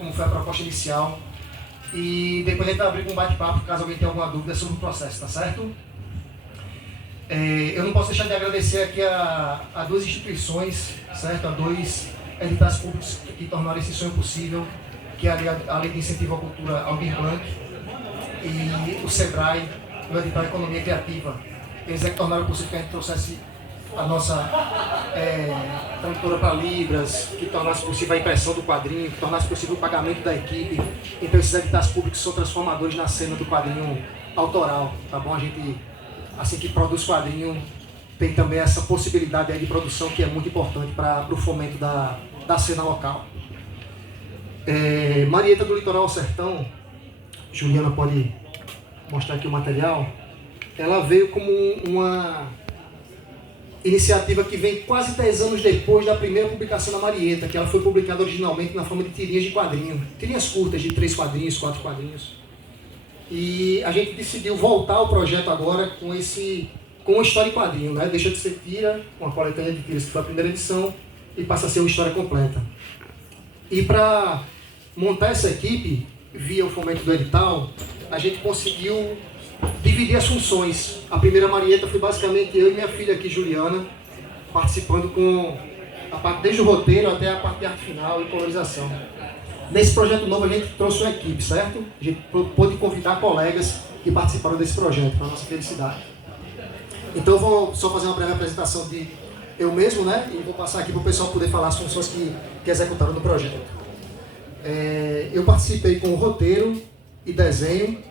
como foi a proposta inicial. E depois a gente vai abrir com um bate-papo, caso alguém tenha alguma dúvida sobre o processo, tá certo? Eu não posso deixar de agradecer aqui a duas instituições, certo? A dois editais públicos que tornaram esse sonho possível, que é a Lei de Incentivo à Cultura Aldir Blanc e o SEBRAE, no edital Economia Criativa. Eles é que tornaram possível que a gente trouxesse a nossa tradutora para Libras, que tornasse possível a impressão do quadrinho, que tornasse possível o pagamento da equipe. Então esses editais públicos são transformadores na cena do quadrinho autoral, tá bom? A gente, assim que produz quadrinho, tem também essa possibilidade aí de produção que é muito importante para o fomento da cena local. Marieta do Litoral ao Sertão, Juliana pode mostrar aqui o material, ela veio como uma iniciativa que vem quase 10 anos depois da primeira publicação da Marieta, que ela foi publicada originalmente na forma de tirinhas de quadrinho, tirinhas curtas de 3 quadrinhos, 4 quadrinhos. E a gente decidiu voltar ao projeto agora com uma história em quadrinho, né? Deixa de ser tira, uma coletânea de tiras que foi a primeira edição, e passa a ser uma história completa. E para montar essa equipe, via o fomento do edital, a gente conseguiu dividir as funções. A primeira Marieta foi basicamente eu e minha filha aqui, Juliana, participando com a parte desde o roteiro até a parte de arte final e colorização. Nesse projeto novo a gente trouxe uma equipe, certo? A gente pôde convidar colegas que participaram desse projeto, para a nossa felicidade. Então eu vou só fazer uma breve apresentação de eu mesmo, né? E vou passar aqui para o pessoal poder falar as funções que executaram no projeto. Eu participei com o roteiro e desenho.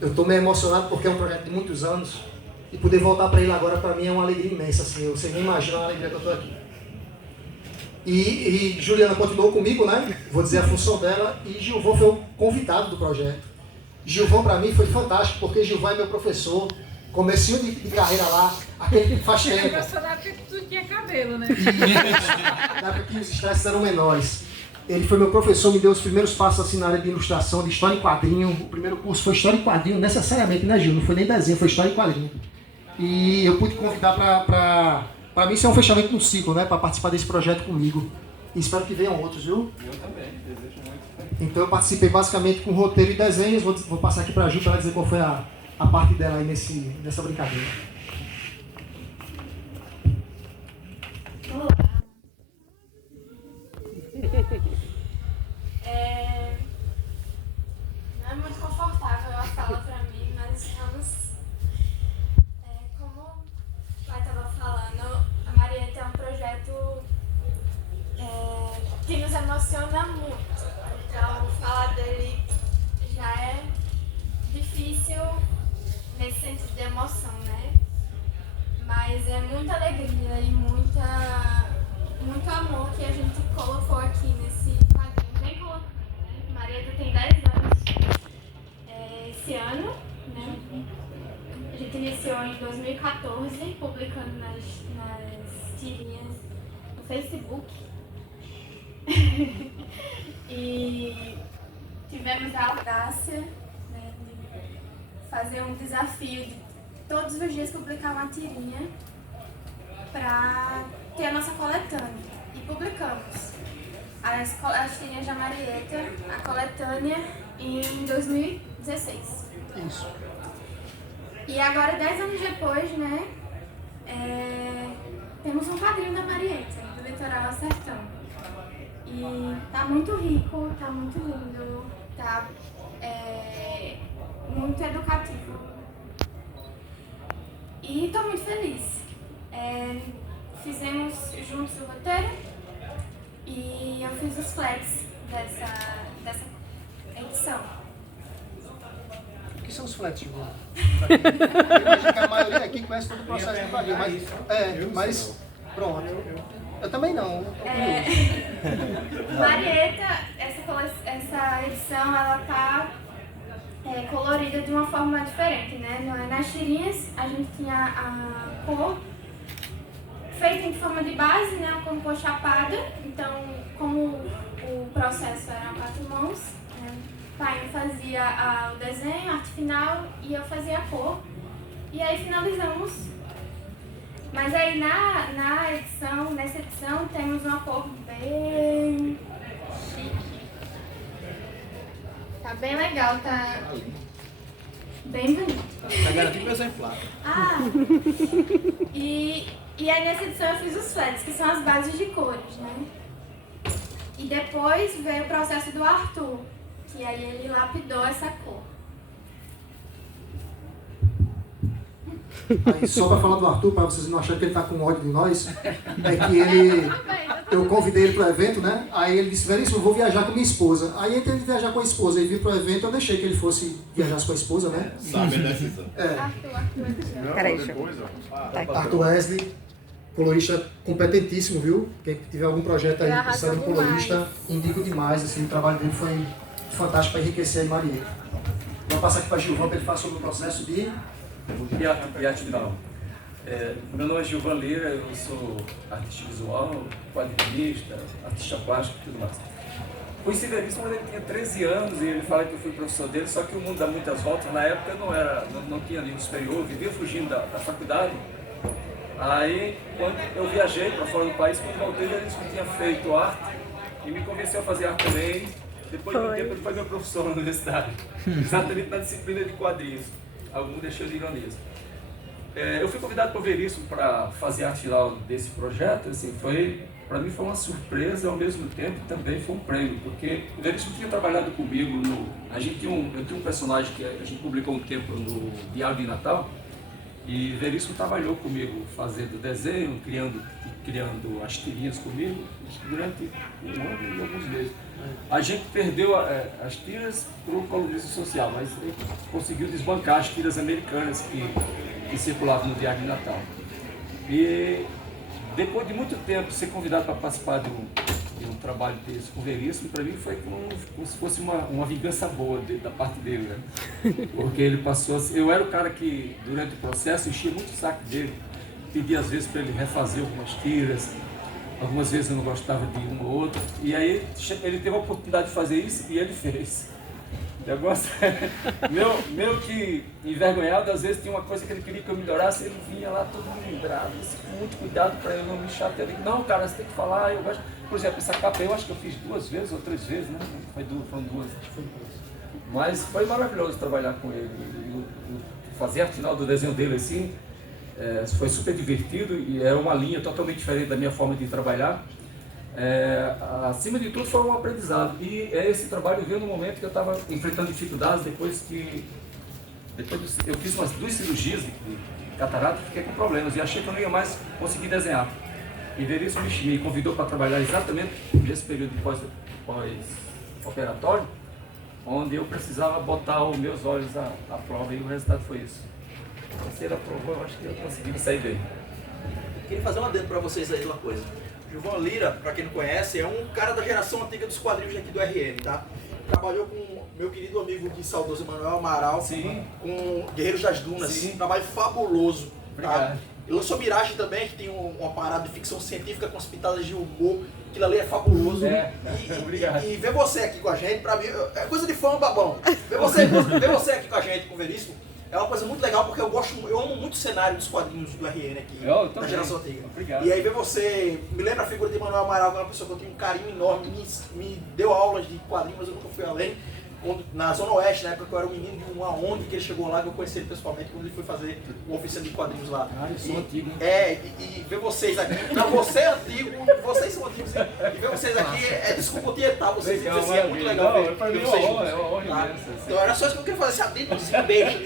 Eu estou meio emocionado porque é um projeto de muitos anos e poder voltar para ele agora para mim é uma alegria imensa, assim, você nem imagina a alegria que eu estou aqui. E Juliana continuou comigo, né? Vou dizer a função dela, e Gilvão foi o convidado do projeto. Gilvão para mim foi fantástico porque Gilvão é meu professor, comecinho de carreira lá, aquele que faz tempo. Ele é professor da época que tu tinha cabelo, né? Na época que os estresses eram menores. Ele foi meu professor, me deu os primeiros passos assim na área de ilustração, de história em quadrinho. O primeiro curso foi história em quadrinho, necessariamente, né, Gil? Não foi nem desenho, foi história em quadrinho. E eu pude convidar para mim isso é um fechamento de um ciclo, né? Para participar desse projeto comigo. E espero que venham outros, viu? Eu também, desejo muito. Então eu participei basicamente com roteiro e desenhos. Vou passar aqui para a Gil para ela dizer qual foi a parte dela aí nessa brincadeira. Não é muito confortável a fala para mim, mas vamos. Como o pai estava falando, a Marieta é um projeto que nos emociona muito. Então, falar dele já é difícil nesse sentido de emoção, né? Mas é muita alegria e muito amor que a gente colocou aqui nesse quadrinho. Bem colocado, né? Marieta tem 10 anos esse ano, né? A gente iniciou em 2014, publicando nas tirinhas no Facebook. E tivemos a audácia, né, de fazer um desafio de todos os dias publicar uma tirinha para ter a nossa coletânea. E publicamos as tirinhas da Marieta, a coletânea, em 2016. Isso. E agora, 10 anos depois, né, temos um quadrinho da Marieta, do Litoral ao Sertão. E tá muito rico, tá muito lindo, tá muito educativo. E tô muito feliz. Fizemos juntos o roteiro e eu fiz os flags dessa edição. O que são os flats, Gilvão? Eu imagino que a maioria aqui conhece todo o processo do quadrinho, mas pronto. Eu também não. Marieta, essa edição, ela tá colorida de uma forma diferente, né? Nas tirinhas, a gente tinha a cor feita em forma de base, né? Com cor chapada. Então, como o processo era a 4 mãos, né? O pai fazia o desenho, a arte final, e eu fazia a cor. E aí finalizamos Mas aí nessa edição temos uma cor bem chique. Tá bem legal, tá bem bonito. Tá garantindo meu exemplar. E aí nessa edição eu fiz os flats, que são as bases de cores, né? E depois veio o processo do Arthur, que aí ele lapidou essa cor. Aí, só para falar do Arthur, para vocês não acharem que ele está com ódio de nós, é que eu convidei ele para o evento, né? Aí ele disse, Veríssimo, eu vou viajar com minha esposa. Aí ele teve que viajar com a esposa, ele veio para o evento, eu deixei que ele fosse viajar com a esposa, né? Sabe a decisão. Arthur. Peraí, Arthur Wesley, colorista competentíssimo, viu? Quem tiver algum projeto aí precisando de um colorista, indico demais. Assim, o trabalho dele foi fantástico para enriquecer a Maria. Vou passar aqui para Gilvan para ele falar sobre o processo de... E arte final. Meu nome é Gilvan Lira, eu sou artista visual, quadrinista, artista plástico e tudo mais. Conheci Veríssimo quando ele tinha 13 anos e ele fala que eu fui professor dele, só que o mundo dá muitas voltas. Na época eu não tinha nível superior, vivia fugindo da faculdade. Aí, quando eu viajei para fora do país, quando voltei, Veríssimo tinha feito arte e me convenceu a fazer arte também. Depois de um tempo, ele foi meu professor na universidade, exatamente na disciplina de quadrinhos. Algum deixou de ironia. Eu fui convidado por Veríssimo para fazer arte final desse projeto. Assim, para mim foi uma surpresa, ao mesmo tempo também foi um prêmio, porque o Veríssimo tinha trabalhado comigo eu tinha um personagem que a gente publicou um tempo no Diário de Natal, e Veríssimo trabalhou comigo fazendo desenho, criando as tirinhas comigo, durante um ano e alguns meses. A gente perdeu as tiras para o colunismo social, mas ele conseguiu desbancar as tiras americanas que circulavam no Diário de Natal. E depois de muito tempo ser convidado para participar de um trabalho desse com o Veríssimo, para mim foi como se fosse uma vingança boa da parte dele, né? Porque ele passou assim, eu era o cara que durante o processo enchia muito o saco dele, pedia às vezes para ele refazer algumas tiras. Algumas vezes eu não gostava de uma ou outra, e aí ele teve a oportunidade de fazer isso e ele fez. O negócio meu que envergonhado, às vezes tinha uma coisa que ele queria que eu melhorasse, ele vinha lá todo lembrado, com muito cuidado para eu não me chatear. Eu digo, não, cara, você tem que falar, eu gosto. Por exemplo, essa capa eu acho que eu fiz 2 vezes ou 3 vezes, né? Foram 2. Mas foi maravilhoso trabalhar com ele. Fazer a final do desenho dele assim, foi super divertido e era uma linha totalmente diferente da minha forma de trabalhar. Acima de tudo foi um aprendizado e esse trabalho veio no momento que eu estava enfrentando dificuldades depois eu fiz umas 2 cirurgias de catarata e fiquei com problemas e achei que eu não ia mais conseguir desenhar. E Veríssimo me convidou para trabalhar exatamente nesse período de pós-operatório, onde eu precisava botar os meus olhos à prova e o resultado foi isso. Se ele aprovou, eu acho que eu consegui sair bem. Queria fazer uma adendo para vocês aí uma coisa. Gilvan Lira, para quem não conhece, é um cara da geração antiga dos quadrinhos aqui do RN, tá? Trabalhou com meu querido amigo aqui, saudoso Emanuel Amaral, Sim. Com Guerreiros das Dunas. Sim. Um trabalho fabuloso, tá? Obrigado. Ele lançou Mirage também, que tem uma parada de ficção científica com as pitadas de humor. Aquilo ali é fabuloso. Obrigado. E ver você aqui com a gente, pra mim, é coisa de fã, babão. Ver você aqui com a gente, com o Veríssimo, é uma coisa muito legal, porque eu amo muito o cenário dos quadrinhos do RN aqui, da geração antiga. Obrigado. E aí ver você, me lembra a figura de Emanuel Amaral, que é uma pessoa que eu tenho um carinho enorme, me deu aulas de quadrinhos, mas eu nunca fui além. Na Zona Oeste, na época que eu era um menino de uma ONG, que ele chegou lá, que eu conheci ele pessoalmente, quando ele foi fazer uma oficina de quadrinhos lá. Eu sou antigo, hein? E ver vocês aqui, não, você é antigo, vocês são antigos, e ver vocês aqui, desculpa eu tietar vocês, Legal, assim, é muito legal ver vocês juntos. É uma honra Tá? imensa, assim. Então era só isso que eu queria fazer, esse adendo, beijo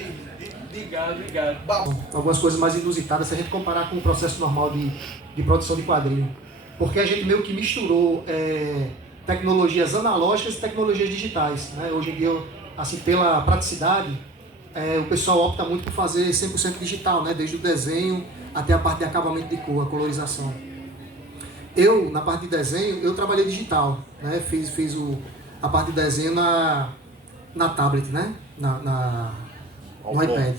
Obrigado. Algumas coisas mais inusitadas se a gente comparar com o processo normal de produção de quadrinho. Porque a gente meio que misturou tecnologias analógicas e tecnologias digitais, né? Hoje em dia, assim, pela praticidade, o pessoal opta muito por fazer 100% digital, né? Desde o desenho até a parte de acabamento de cor, a colorização. Eu, na parte de desenho, eu trabalhei digital, né? Fiz a parte de desenho na tablet, né? No iPad.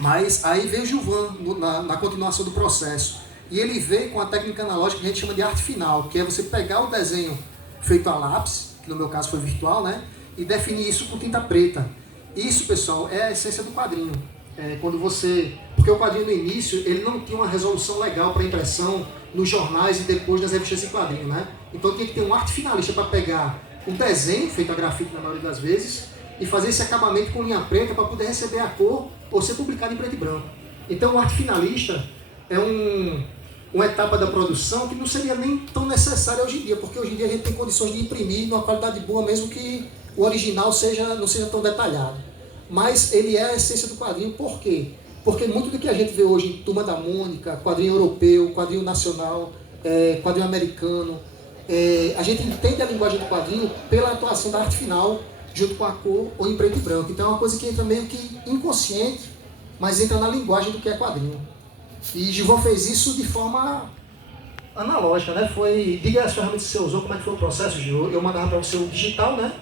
Mas aí veio o Gilvan na continuação do processo. E ele veio com a técnica analógica que a gente chama de arte final, que é você pegar o desenho feito a lápis, que no meu caso foi virtual, né? E definir isso com tinta preta. Isso, pessoal, é a essência do quadrinho. quando você... Porque o quadrinho no início, ele não tinha uma resolução legal para impressão nos jornais e depois nas revistas em quadrinho, né? Então tinha que ter um arte finalista para pegar um desenho, feito a grafite na maioria das vezes, e fazer esse acabamento com linha preta para poder receber a cor ou ser publicado em preto e branco. Então o arte finalista é uma etapa da produção que não seria nem tão necessária hoje em dia, porque hoje em dia a gente tem condições de imprimir numa qualidade boa, mesmo que o original não seja tão detalhado. Mas ele é a essência do quadrinho, por quê? Porque muito do que a gente vê hoje em Turma da Mônica, quadrinho europeu, quadrinho nacional, quadrinho americano, a gente entende a linguagem do quadrinho pela atuação da arte final, junto com a cor ou em preto e branco. Então é uma coisa que entra meio que inconsciente, mas entra na linguagem do que é quadrinho. E Gilvan fez isso de forma analógica, né? Diga as ferramentas que você usou, como é que foi o processo, Gil? Eu mandava para você o digital, né?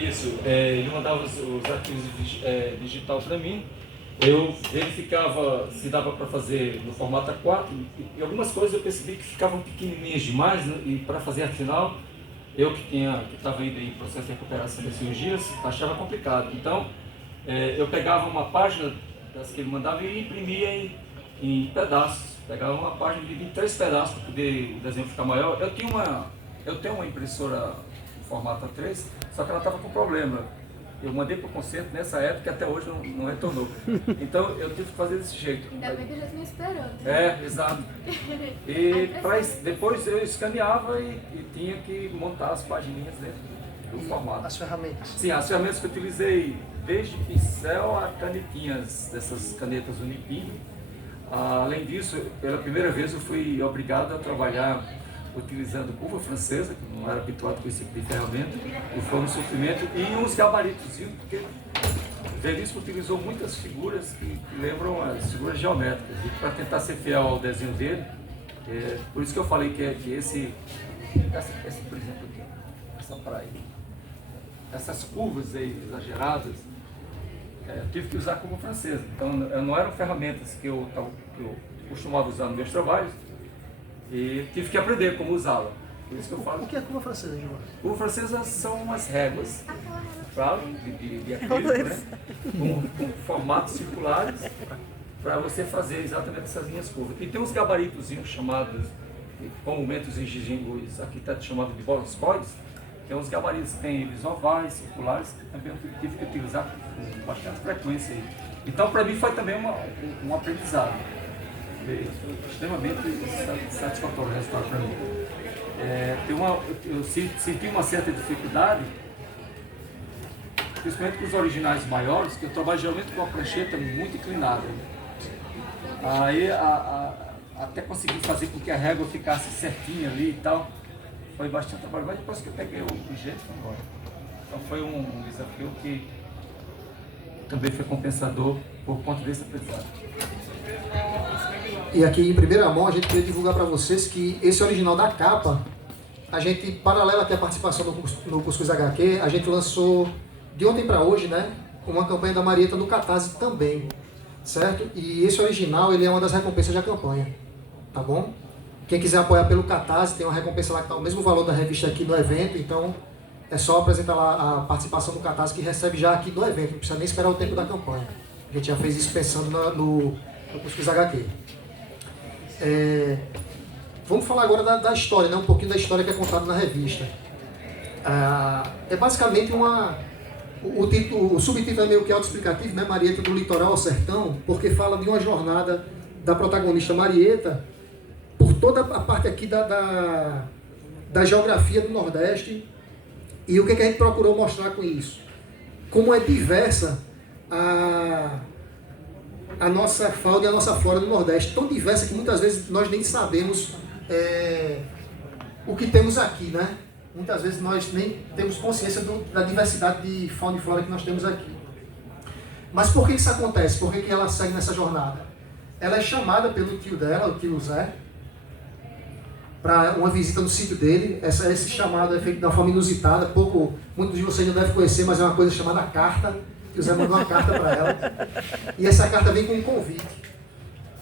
Isso, ele mandava os arquivos digital para mim, eu verificava se dava para fazer no formato A4, e algumas coisas eu percebi que ficavam pequenininhas demais, né? E para fazer a final, eu que estava ainda em processo de recuperação das cirurgias, achava complicado. Então, eu pegava uma página das que ele mandava e imprimia em pedaços. Pegava uma página e dividia em 3 pedaços para poder o desenho ficar maior. Eu tenho uma impressora em formato A3, só que ela estava com problema. Eu mandei para o concerto nessa época e até hoje não retornou. Então eu tive que fazer desse jeito. Ainda bem que eu já tinha esperando. Exato. E depois eu escaneava e tinha que montar as pagininhas dentro do formato. As ferramentas? Sim, as ferramentas que eu utilizei, desde pincel a canetinhas, dessas canetas Unipin. Além disso, pela primeira vez eu fui obrigado a trabalhar utilizando curva francesa, que não era habituado com esse tipo de ferramenta, e foi um sofrimento, e uns gabaritos, porque o Veríssimo utilizou muitas figuras que lembram as figuras geométricas, e para tentar ser fiel ao desenho dele, por isso que eu falei que essa, por exemplo, aqui, essa praia, essas curvas aí exageradas, eu tive que usar curva francesa, então não eram ferramentas que eu costumava usar nos meus trabalhos, e tive que aprender como usá-la. Por isso que eu falo. O que é curva francesa, Gilvan? Curva francesa são umas réguas, claro, de acrílico, né? Com formatos circulares, para você fazer exatamente essas linhas curvas. E tem uns gabaritozinhos chamados, comumente os engenheiros arquitetos chamados de boliscoides, que é uns gabaritos que tem eles ovais, circulares, que também eu tive que utilizar com bastante frequência. Então, para mim, foi também um aprendizado. Extremamente satisfatório o resultado para mim. Eu senti uma certa dificuldade, principalmente com os originais maiores, que eu trabalho geralmente com a prancheta muito inclinada. Aí até consegui fazer com que a régua ficasse certinha ali e tal. Foi bastante trabalho, mas depois que eu peguei o jeito, foi embora. Então foi um desafio que também foi compensador por conta desse aprendizado. E aqui em primeira mão a gente queria divulgar para vocês que esse original da capa, a gente, paralelo até a participação no Cuscuz HQ, a gente lançou de ontem para hoje, né, uma campanha da Marieta no Catarse também, certo? E esse original, ele é uma das recompensas da campanha, tá bom? Quem quiser apoiar pelo Catarse, tem uma recompensa lá que está o mesmo valor da revista aqui no evento, então é só apresentar lá a participação do Catarse que recebe já aqui no evento, não precisa nem esperar o tempo da campanha. A gente já fez isso pensando no Cuscuz HQ. Vamos falar agora da história, né? Um pouquinho da história que é contada na revista. É basicamente o subtítulo é meio que autoexplicativo, né? Marieta do litoral ao sertão, porque fala de uma jornada da protagonista Marieta por toda a parte aqui da geografia do Nordeste. E o que a gente procurou mostrar com isso? Como é diversa a nossa fauna e a nossa flora do Nordeste, tão diversa que muitas vezes nós nem sabemos o que temos aqui, né? Muitas vezes nós nem temos consciência da diversidade de fauna e flora que nós temos aqui. Mas por que isso acontece? Por que ela segue nessa jornada? Ela é chamada pelo tio dela, o tio Zé, para uma visita no sítio dele. Esse chamado é feito de uma forma inusitada, muitos de vocês não devem conhecer, mas é uma coisa chamada carta. O Zé mandou uma carta para ela, e essa carta vem com um convite.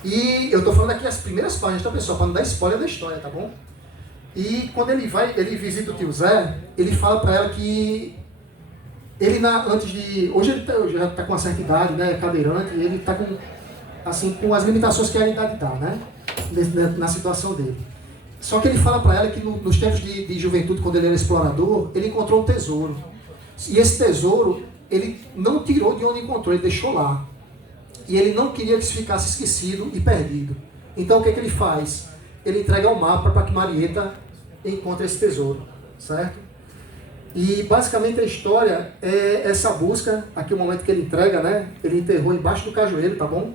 E eu estou falando aqui as primeiras páginas, tá, pessoal, para não dar spoiler da história, tá bom? E quando ele visita o tio Zé, ele fala para ela que Hoje ele já está com uma certa idade, né, é cadeirante, e ele está com as limitações que a idade dá, né, na situação dele. Só que ele fala para ela que nos tempos de juventude, quando ele era explorador, ele encontrou um tesouro. E esse tesouro, ele não tirou de onde encontrou, ele deixou lá. E ele não queria que isso ficasse esquecido e perdido. Então o que ele faz? Ele entrega o mapa para que Marieta encontre esse tesouro, certo? E basicamente a história é essa busca, aqui o momento que ele entrega, né? Ele enterrou embaixo do cajueiro, tá bom?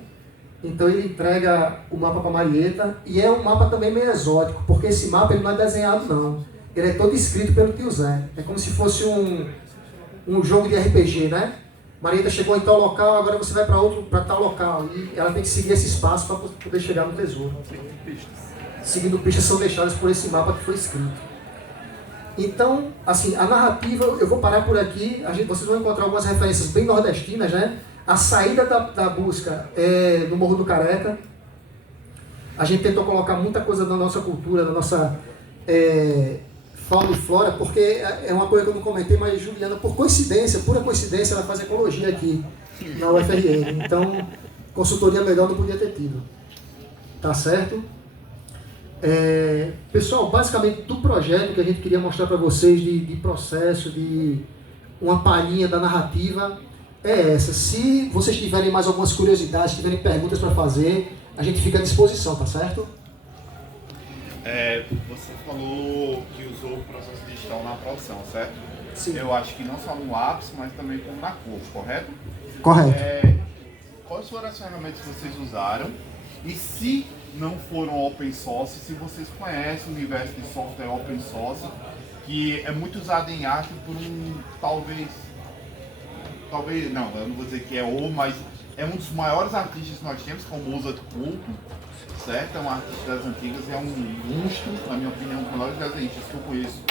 Então ele entrega o mapa para Marieta, e é um mapa também meio exótico, porque esse mapa ele não é desenhado não. Ele é todo escrito pelo tio Zé. É como se fosse um jogo de RPG, né? Marieta chegou em tal local, agora você vai para tal local. E ela tem que seguir esse espaço para poder chegar no tesouro. Seguindo pistas são deixadas por esse mapa que foi escrito. Então, assim, a narrativa, eu vou parar por aqui, vocês vão encontrar algumas referências bem nordestinas, né? A saída da busca é no Morro do Careca. A gente tentou colocar muita coisa da nossa cultura, da nossa fauna e flora, porque é uma coisa que eu não comentei, mas Juliana, por coincidência, pura coincidência, ela faz ecologia aqui na UFRN. Então, consultoria melhor não podia ter tido. Tá certo? Pessoal, basicamente do projeto que a gente queria mostrar para vocês de processo, de uma palhinha da narrativa, é essa. Se vocês tiverem mais algumas curiosidades, tiverem perguntas para fazer, a gente fica à disposição, tá certo? Você falou que usou o processo digital na produção, certo? Sim. Eu acho que não só no lápis, mas também como na cor, correto? Correto. Quais foram as ferramentas que vocês usaram? E se não foram open source, se vocês conhecem o universo de software open source, que é muito usado em arte por talvez não, eu não vou dizer que mas é um dos maiores artistas que nós temos, como Mozart Culto, certo? É um artista das antigas e é um monstro, na minha opinião, um dos melhores desenhistas que eu conheço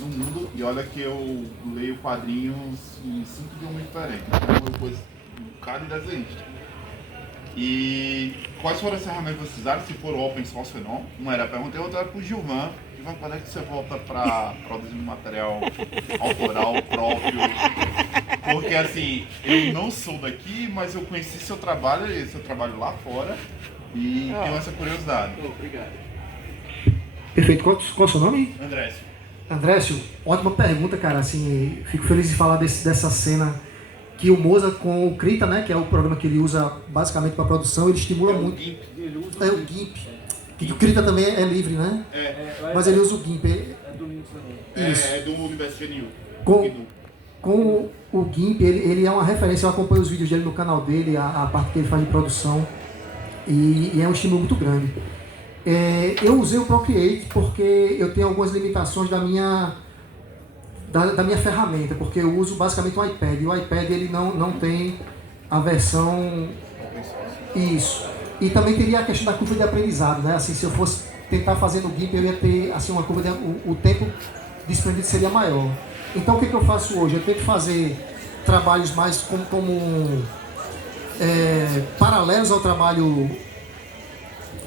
no mundo. E olha que eu leio quadrinhos em 5 idiomas diferentes, então eu conheço um bocado de desenhista. E quais foram as ferramentas que vocês usaram, se foram open source ou não? Uma era a pergunta, e outra era para o Gilvan. Gilvan, quando é que você volta para produzir um material autoral próprio? Porque assim, eu não sou daqui, mas eu conheci seu trabalho lá fora e tenho essa curiosidade. Obrigado. Perfeito. Qual é o seu nome? Andrécio, ótima pergunta, cara. Assim, fico feliz de falar dessa cena que o Mozart com o Krita, né, que é o programa que ele usa basicamente para produção, ele estimula muito. GIMP. O GIMP. Que o Krita também é livre, né? Mas ele usa o GIMP. Do Linux também. Isso. É do Universo Genil. Com o GIMP, ele é uma referência, eu acompanho os vídeos dele no canal dele, a parte que ele faz de produção, e é um estímulo muito grande. Eu usei o Procreate porque eu tenho algumas limitações da minha ferramenta, porque eu uso basicamente um iPad, e o iPad ele não tem a versão... Isso. E também teria a questão da curva de aprendizado, né? Assim, se eu fosse tentar fazer no GIMP, eu ia ter assim, uma curva o tempo disponível seria maior. Então o que eu faço hoje? Eu tento fazer trabalhos mais como paralelos ao trabalho,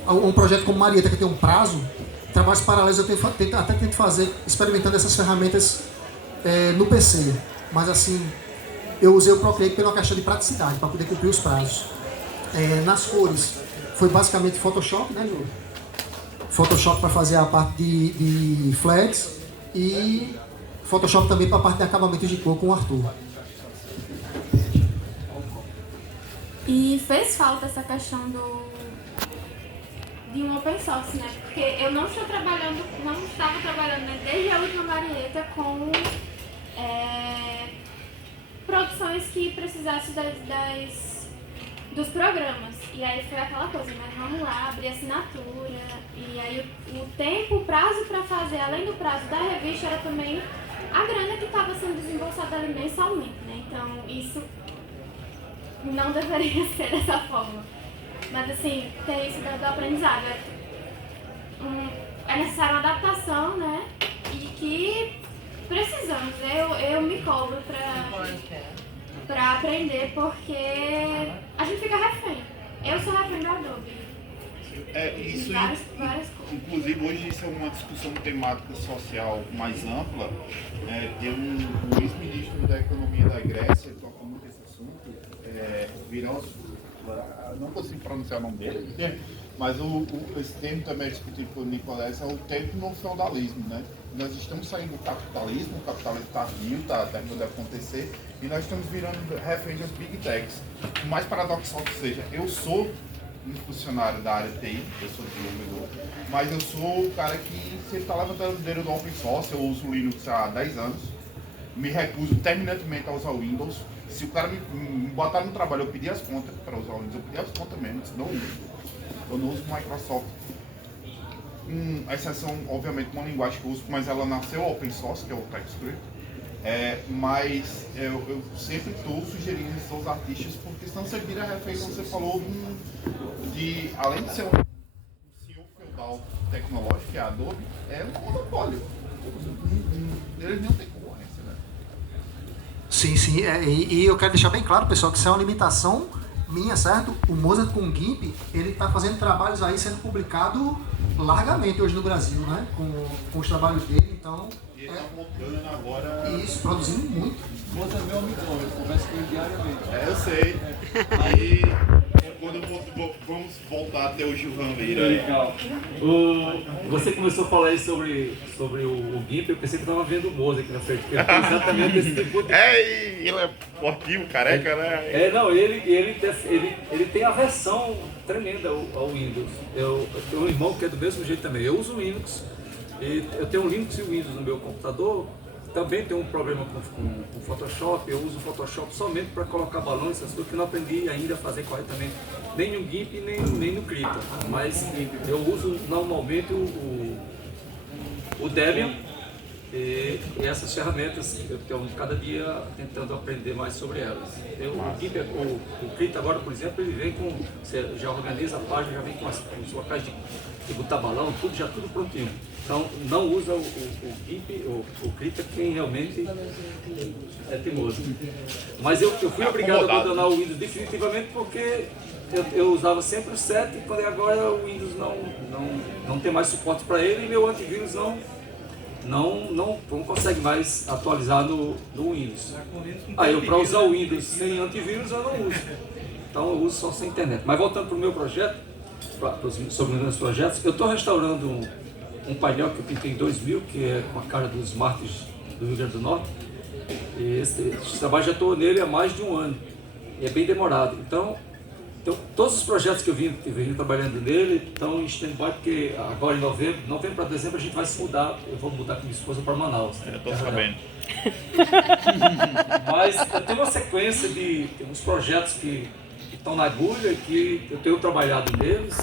a um projeto como Marieta, que tem um prazo. Trabalhos paralelos eu tento fazer, experimentando essas ferramentas no PC. Mas assim, eu usei o Procreate pela questão de praticidade, para poder cumprir os prazos. Nas cores, foi basicamente Photoshop, né, Ju? Photoshop para fazer a parte de flags e Photoshop também para a parte de acabamento de cor com o Arthur. E fez falta essa questão de um open source, né? Porque eu não estava trabalhando né, desde a última Marieta com produções que precisassem dos programas. E aí foi aquela coisa, né? Vamos lá, abrir assinatura. E aí o prazo para fazer, além do prazo da revista, era também a grana que estava sendo desembolsada ali mensalmente, né? Então isso não deveria ser dessa forma. Mas assim, tem isso do aprendizado. É necessária uma adaptação, né? E que precisamos. Eu me cobro pra aprender, porque a gente fica refém. Eu sou refém da Adobe. Isso, várias coisas. inclusive, hoje isso é uma discussão temática social mais ampla. Tem um ex-ministro da Economia da Grécia que toca muito esse assunto, Virão, não consigo pronunciar o nome dele, mas esse termo também é discutido pelo Nicolás, é o tecnofeudalismo, né? Nós estamos saindo do capitalismo, o capitalismo está vindo, está terminando de acontecer, e nós estamos virando refém das big techs. O mais paradoxal que seja, eu sou um funcionário da área TI, eu sou desenvolvedor, mas eu sou o cara que sempre está levantando o dedo do open source, eu uso o Linux há 10 anos, me recuso terminantemente a usar o Windows. Se o cara me botar no trabalho, eu pedir as contas para usar o Windows, eu pedi as contas mesmo, senão eu não uso o Microsoft. A exceção, obviamente, uma linguagem que eu uso, mas ela nasceu open source, que é o TypeScript. Mas eu sempre estou sugerindo isso aos artistas, porque senão você vira refém, como você falou, além de ser um senhor feudal tecnológico, que é a Adobe, é um monopólio. Eles não têm concorrência, né? Sim, sim. E eu quero deixar bem claro, pessoal, que isso é uma limitação minha, certo? O Mozart com o GIMP, ele está fazendo trabalhos aí sendo publicado largamente hoje no Brasil, né? Com os trabalhos dele, então... E ele está voltando agora... Isso, produzindo muito. Mozart é meu amigão, eu converso com ele diariamente. Eu sei. Aí, vamos voltar até o Gilvan Lira. Legal. Você começou a falar aí sobre o GIMP, eu pensei que estava vendo o Mozart aqui na frente, porque ele tem exatamente esse tipo de... Ele é fortinho, careca, né? Não, ele tem aversão tremenda ao Windows. Eu tenho um irmão que é do mesmo jeito também. Eu uso o Linux, e eu tenho o Linux e o Windows no meu computador. Também tenho um problema com Photoshop. Eu uso o Photoshop somente para colocar balões, essas coisas que eu não aprendi ainda a fazer corretamente, nem no GIMP, nem no Krita. Mas eu uso normalmente o Debian e essas ferramentas. Eu estou cada dia tentando aprender mais sobre elas. O GIMP, o Krita agora, por exemplo, ele vem com, você já organiza a página, já vem com os locais de botar balão, tudo prontinho. Então, não usa o GIMP, o Krita, quem realmente é teimoso. Mas eu fui obrigado a abandonar o Windows definitivamente porque eu usava sempre o 7 e quando agora o Windows não tem mais suporte para ele e meu antivírus não consegue mais atualizar no Windows. Aí eu, para usar o Windows sem antivírus, eu não uso. Então eu uso só sem internet. Mas voltando para o meu projeto, sobre os meus projetos, eu estou restaurando um painel que eu pintei em 2000, que é com a cara dos mártires do Rio Grande do Norte. E esse trabalho já estou nele há mais de um ano. E é bem demorado. Então todos os projetos que eu vim trabalhando nele estão em stand-by, porque agora em novembro para dezembro, a gente vai se mudar. Eu vou mudar com minha esposa para Manaus. Eu estou sabendo. Mas eu tenho uma sequência de uns projetos que estão na agulha, que eu tenho trabalhado neles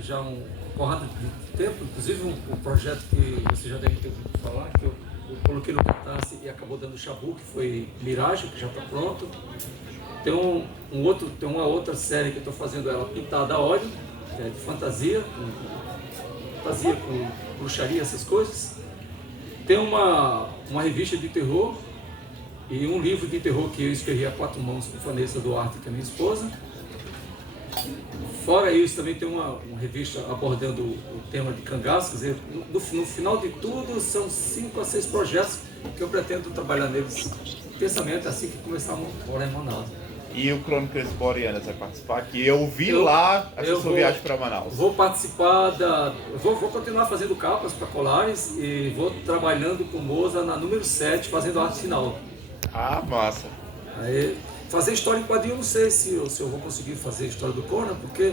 já um porrada de tempo, inclusive um projeto que você já deve ter ouvido falar, que eu coloquei no cartaz e acabou dando chabu, que foi Mirage, que já está pronto. Tem uma outra série que eu estou fazendo ela pintada a óleo, de fantasia com bruxaria, essas coisas. Tem uma revista de terror e um livro de terror que eu escrevi a 4 mãos com Vanessa Duarte, que é minha esposa. Fora isso, também tem uma revista abordando o tema de cangaço, quer dizer, no final de tudo, são 5 a 6 projetos que eu pretendo trabalhar neles intensamente assim que começar a morar em Manaus. E o Crônicas Boreanas vai participar, que eu vi lá essa sua viagem para Manaus. Vou participar vou continuar fazendo capas para colares e vou trabalhando com Moza na número 7, fazendo arte final. Ah, massa. Aí, fazer história em quadrinho, eu não sei se eu vou conseguir fazer a história do Conan, porque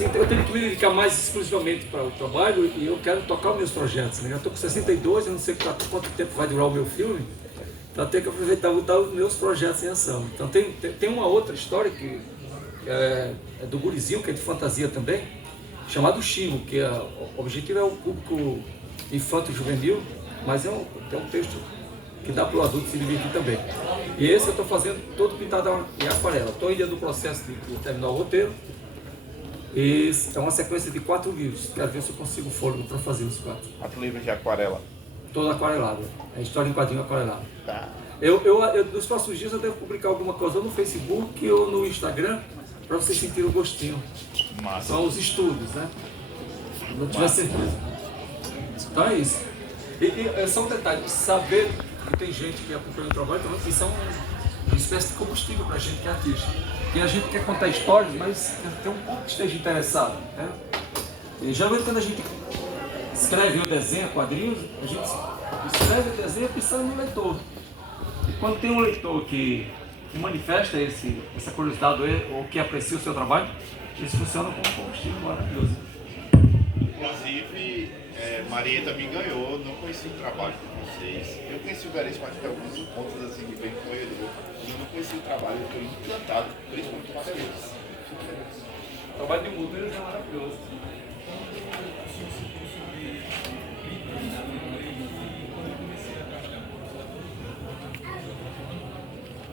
eu tenho que me dedicar mais exclusivamente para o trabalho e eu quero tocar os meus projetos. Né? Eu estou com 62, eu não sei quanto tempo vai durar o meu filme, então eu tenho que aproveitar e botar os meus projetos em ação. Então tem uma outra história que é do Gurizinho, que é de fantasia também, chamado Chimo, que o objetivo é o público infanto-juvenil, mas é um texto que dá para o adulto se divertir também. E esse eu estou fazendo todo pintado em aquarela. Estou ainda no processo de terminar o roteiro. E é uma sequência de 4 livros. Quero ver se eu consigo fôlego para fazer os 4. 4 livros de aquarela. Todo aquarelado. É história em quadrinho aquarelado. Tá. Nos próximos dias eu devo publicar alguma coisa ou no Facebook ou no Instagram, para vocês sentirem o gostinho. Massa. São os estudos, né? Não tiver certeza. Então é isso. E é só um detalhe, saber que tem gente que acompanha o trabalho, então isso é uma espécie de combustível para a gente que é artista. Porque a gente quer contar histórias, mas tem um pouco que esteja interessado. Né? E geralmente quando a gente escreve ou desenha quadrinhos, a gente escreve e desenha pensando no leitor. E quando tem um leitor que manifesta essa curiosidade ou que aprecia o seu trabalho, isso funciona como um combustível maravilhoso. Inclusive, Marieta me ganhou, não conheci o trabalho de vocês. Eu conheci o Veríssimo, mas tem alguns encontros assim de bem corredor. E eu não conheci o trabalho, eu estou encantado, principalmente com vocês. O trabalho de Mudas é maravilhoso.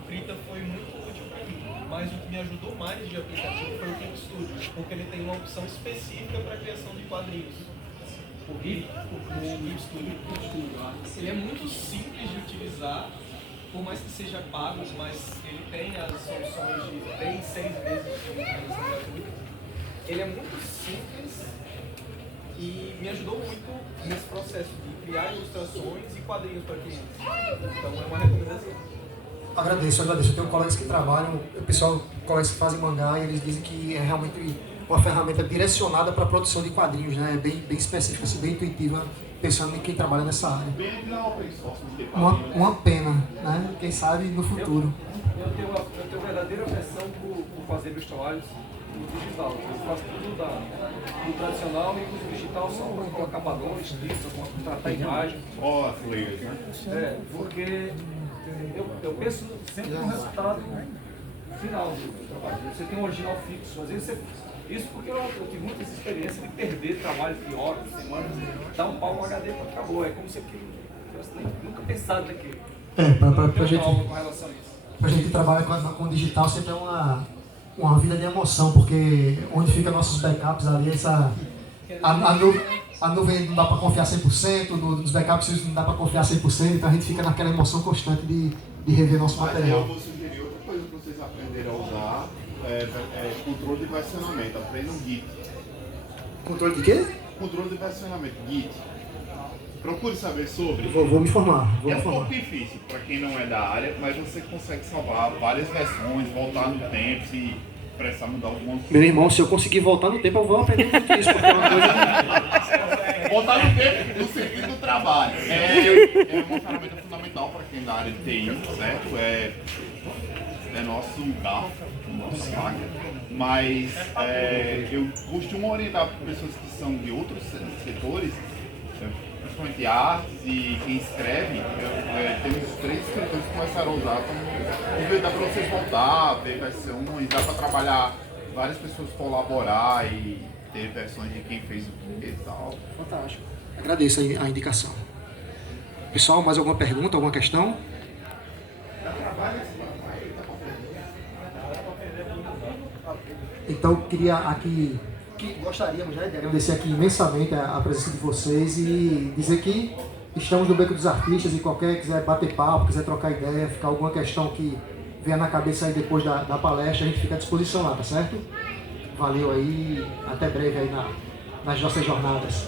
Frita foi muito útil para mim, mas o que me ajudou mais de aplicativo foi o Clip Studio, porque ele tem uma opção específica para a criação de quadrinhos. O Clip Studio, ele é muito simples de utilizar, por mais que seja pago, mas ele tem as soluções de 3, 6 meses de utilização gratuita. Ele é muito simples e me ajudou muito nesse processo de criar ilustrações e quadrinhos para clientes. Então é uma recomendação. Agradeço. Eu tenho colegas que trabalham, colegas que fazem mangá, e eles dizem que é realmente uma ferramenta direcionada para a produção de quadrinhos, né? Bem específica, assim, bem intuitiva, pensando em quem trabalha nessa área. Uma pena, né? Quem sabe no futuro. Eu tenho verdadeira versão por fazer meus trabalhos no digital. Eu faço tudo no tradicional e no digital só para colocar balões, listas, tratar a imagem. Ó, as layers, né? Porque eu penso sempre no resultado final do trabalho. Você tem um original fixo, às vezes isso porque eu tive muitas experiências de perder trabalho de horas, semanas, dar um pau no HD e acabou. É como se aquilo tivesse nunca pensado naquilo. Pra gente, com relação a isso. pra gente que trabalha com digital sempre é uma vida de emoção, porque onde ficam nossos backups ali, a nuvem não dá para confiar 100%, dos backups não dá para confiar 100%, então a gente fica naquela emoção constante de rever nosso material. Eu vou sugerir outra coisa para vocês aprenderem a usar, controle de versionamento, aprendam Git. Controle de quê? Controle de versionamento, Git. Procure saber sobre. Vou me informar. É um pouco difícil para quem não é da área, mas você consegue salvar várias versões, voltar no tempo, se precisar mudar alguma coisa. Meu irmão, se eu conseguir voltar no tempo, eu vou aprender muito isso, porque é uma coisa... Voltar no tempo, no sentido do trabalho. É uma ferramenta fundamental para quem é da área de TI, certo? É nosso garfo, nossa máquina. Mas eu costumo orientar pessoas que são de outros setores, principalmente artes e quem escreve. Temos 3 escritores que começaram a usar, então dá para vocês voltar, ter versões, dá para trabalhar, várias pessoas colaborar e ter versões de quem fez o que e tal. Fantástico. Agradeço a indicação. Pessoal, mais alguma pergunta, alguma questão? Então, queria aqui, gostaríamos, né, de agradecer aqui imensamente a presença de vocês e dizer que estamos no Beco dos Artistas e qualquer quiser bater papo, quiser trocar ideia, ficar alguma questão que venha na cabeça aí depois da palestra, a gente fica à disposição lá, tá certo? Valeu aí, até breve aí nas nossas jornadas.